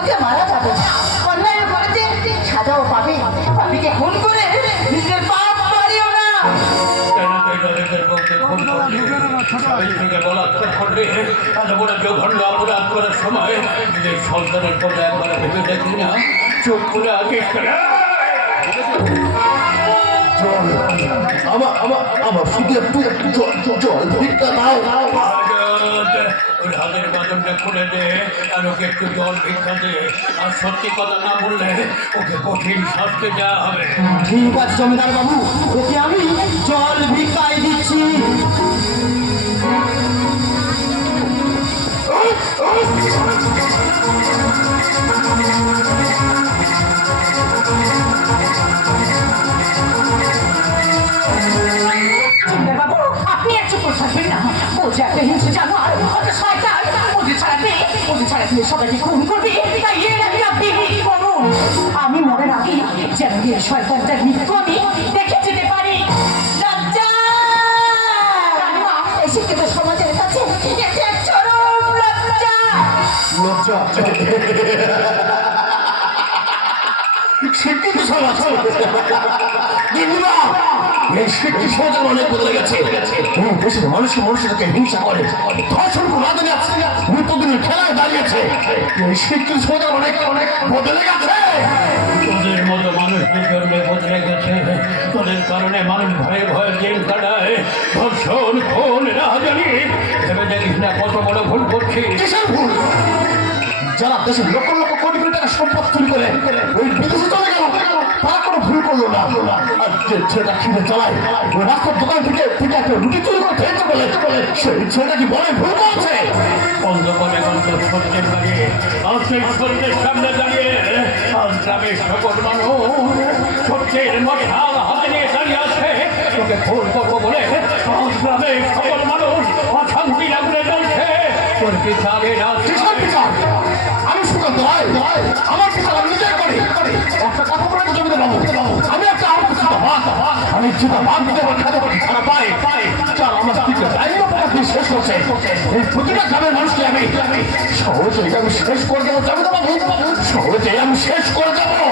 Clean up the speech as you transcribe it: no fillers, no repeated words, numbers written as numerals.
ওকে মারা যাবে না। অন্যায় করেছে, সাজাও পাবে। পাপিকে খুন করে নিজের পাপ মারিও না। অপরাধ করার সময় নিজের সন্তানের কথা একবার ভেবে দেখি না, চোখ খুলে আগে আমার শুধু একটু জল ভিক্ষা দাও। ওর হাতের বাদনটা খুলে দে আর ওকে একটু জল ভিক্ষা দে। আর সত্যি কথা না বললে ওকে কঠিন শাস্তি দেওয়া হবে। ঠিক আছে জমিদার বাবু, ওকে আমি জল ভিক্ষায় দিচ্ছি। আপনি এক চুপ থাকবেন না। ও যে একটা হিংসে জানোয়ার, ওটা শয়তান। ওদের ছাড়াতে সবাইকে খুন করবে। তাই এর আগে আপনি করুন। আমি মনের আগে যেন এই শয়তানটার মৃত্যু আমি দেখে যেতে পারি। লজ্জা! রানীমা, এই শিক্ষিত সমাজের কাছে এতে এক চরম লজ্জা। লজ্জা শিক্ষিত সমাজ, এই শিক্ষিত সমাজ অনেক বদলে গেছে। দেশের মানুষকে মানুষকে হিংসা করে, ধর্ষণ রাজনীতি মৃত্যুদিনের খেলায় দাঁড়িয়েছে। এই শিক্ষিত সমাজ অনেক অনেক বদলে গেছে। তোদের মতো মানুষদের জন্য বদলে গেছে। তোদের কারণে মানুষ ভয়ে ভয়ে দিন কাটায়। ধর্ষণ, খুন, রাজনী, ভেবে দেখিস না কত বড় ভুল করছিস। কিসের ভুল? যারা দেশের লক্ষ লক্ষ কোটি কোটি টাকা সম্পদ চুরি করে ওই বিদেশে চলে গেল, তারা কোনো ভুল করলো না। আর যে ছেলেটা খিদে চালায়, ওই রাস্তার দোকান থেকে একটা রুটি চুরি করে খেতে বলে, সেই ছেলেটা কি বলে ভুল করছে? অন্ধকারে অন্ধ সত্যের দাঁড়িয়ে আজ সেই সত্যের সামনে দাঁড়িয়ে আজ গ্রামের সকল মানুষ সত্যের মশাল হাতে নিয়ে দাঁড়িয়ে আছে। তোকে ভুল করবো বলে আজ গ্রামের সকল মানুষ অশান্তি আগুনে জ্বলছে। তোর বিচারে কিসের বিচার? আমি সুকান্ত রায়, আমার বিচার আমি নিজে করি। একটা কথা বলে জমিদার বাবু, আমি একটা আমি চিতাবাদ দিতে খানা পাই। চার আমার দিকে দায়িত্ব প্রকাশ শেষ হচ্ছে। এই প্রতিটা গ্রামের মানুষকে আমি সহজেই আমি শেষ করে দেবো জমিদার বাবু, সহজেই আমি শেষ করে দেবো।